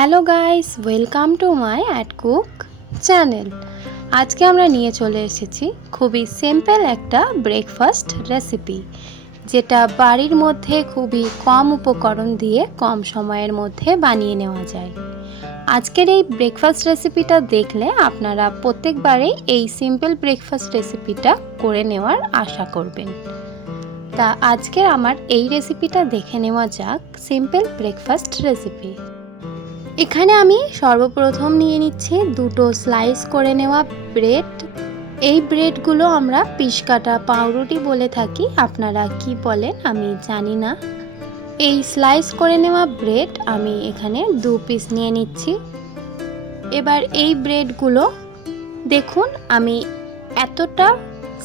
Hello guys, welcome to my at cook channel. আজকে আমরা নিয়ে চলে এসেছি খুবই সিম্পল একটা ব্রেকফাস্ট রেসিপি, যেটা বাড়ির মধ্যে খুবই কম উপকরণ দিয়ে কম সময়ের মধ্যে বানিয়ে নেওয়া যায়। আজকের এই ব্রেকফাস্ট রেসিপিটা দেখলে আপনারা প্রত্যেকবারেই এই সিম্পল ব্রেকফাস্ট রেসিপিটা করে নেওয়ার আশা করবেন। তা আজকের আমার এই রেসিপিটা দেখে নেওয়া যাক। Simple breakfast recipe. এখানে আমি সর্বপ্রথম নিয়ে নিচ্ছি দুটো স্লাইস করে নেওয়া ব্রেড। এই ব্রেডগুলো আমরা পিস কাটা পাউরুটি বলে থাকি, আপনারা কি বলেন আমি জানি না। এই স্লাইস করে নেওয়া ব্রেড আমি এখানে 2 পিস নিয়ে নিচ্ছি। এবার এই ব্রেডগুলো দেখুন, আমি এতটা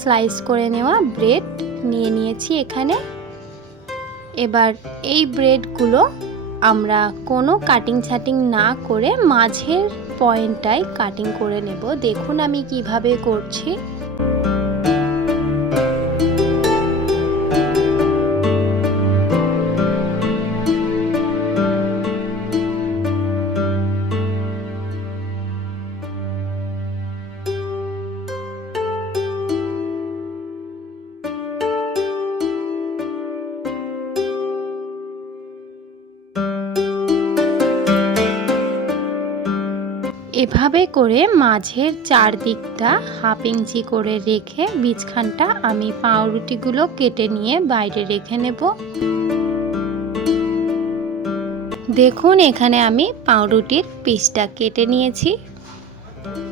স্লাইস করে নেওয়া ব্রেড নিয়ে নিয়েছি এখানে। এবার এই ব্রেডগুলো আমরা কোনো কাটিং ছাটিং না করে মাঝের পয়েন্টটায় কাটিং করে নেব। দেখুন আমি কিভাবে করছি। এভাবে করে মাঝের চারদিকটা হাফ ইঞ্চি করে রেখে বীজখানটা আমি পাউরুটিগুলো কেটে নিয়ে বাইরে রেখে নেব। দেখুন এখানে আমি পাউরুটির পিসটা কেটে নিয়েছি।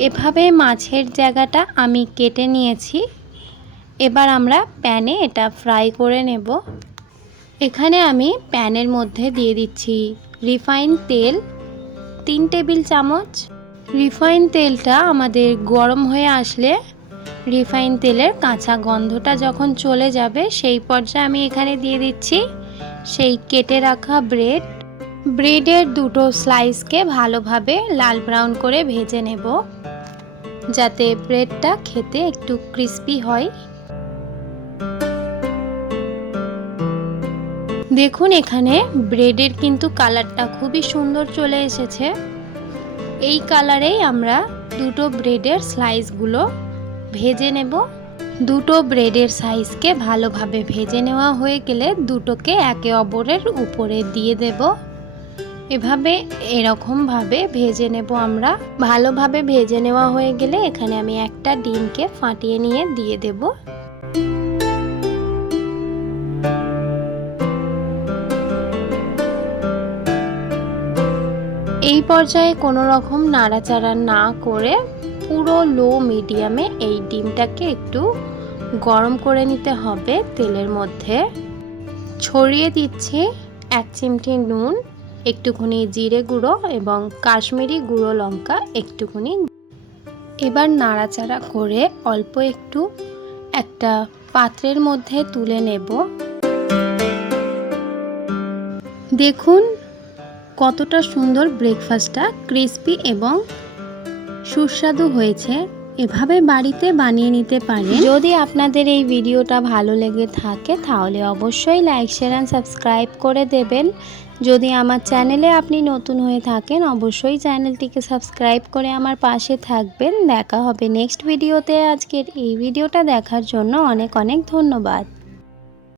এভাবে মাঝের জায়গাটা আমি কেটে নিয়েছি। এবার আমরা প্যানে এটা ফ্রাই করে নেব। এখানে আমি প্যানের মধ্যে দিয়ে দিচ্ছি রিফাইন তেল 3 টেবিল চামচ। রিফাইন তেলটা আমাদের গরম হয়ে আসলে রিফাইন তেলের কাঁচা গন্ধটা যখন চলে যাবে সেই পর্যায়ে আমি এখানে দিয়ে দিচ্ছি সেই কেটে রাখা ব্রেডের দুটো স্লাইসকে ভালোভাবে লাল ব্রাউন করে ভেজে নেব, যাতে ব্রেডটা খেতে একটু ক্রিস্পি হয়। দেখুন এখানে ব্রেডের কিন্তু কালারটা খুবই সুন্দর চলে এসেছে। এই কালারেই আমরা দুটো ব্রেডের স্লাইসগুলো ভেজে নেব। দুটো ব্রেডের সাইজকে ভালোভাবে ভেজে নেওয়া হয়ে গেলে দুটোকে একে অপরের উপরে দিয়ে দেব। এভাবে এরকমভাবে ভেজে নেব আমরা। ভালোভাবে ভেজে নেওয়া হয়ে গেলে এখানে আমি একটা ডিমকে ফাটিয়ে নিয়ে দিয়ে দেব। এই পর্যায়ে কোনো রকম নাড়াচাড়া না করে পুরো লো মিডিয়ামে এই ডিমটাকে একটু গরম করে নিতে হবে তেলের মধ্যে। ছড়িয়ে দিচ্ছি 1 চিমটি নুন, একটুখানি জিরে গুঁড়ো এবং কাশ্মীরি গুঁড়ো লঙ্কা একটুখানি। এবার নাড়াচাড়া করে অল্প একটু একটা পাত্রের মধ্যে তুলে নেব। দেখুন কতটা সুন্দর ব্রেকফাস্টটা ক্রিস্পি এবং সুস্বাদু হয়েছে। এভাবে বাড়িতে বানিয়ে নিতে পারেন। যদি আপনাদের এই ভিডিওটা ভালো লেগে থাকে তাহলে অবশ্যই লাইক, শেয়ার অ্যান্ড সাবস্ক্রাইব করে দেবেন। যদি আমার চ্যানেলে আপনি নতুন হয়ে থাকেন অবশ্যই চ্যানেলটিকে সাবস্ক্রাইব করে আমার পাশে থাকবেন। দেখা হবে নেক্সট ভিডিওতে। আজকের এই ভিডিওটা দেখার জন্য অনেক অনেক ধন্যবাদ।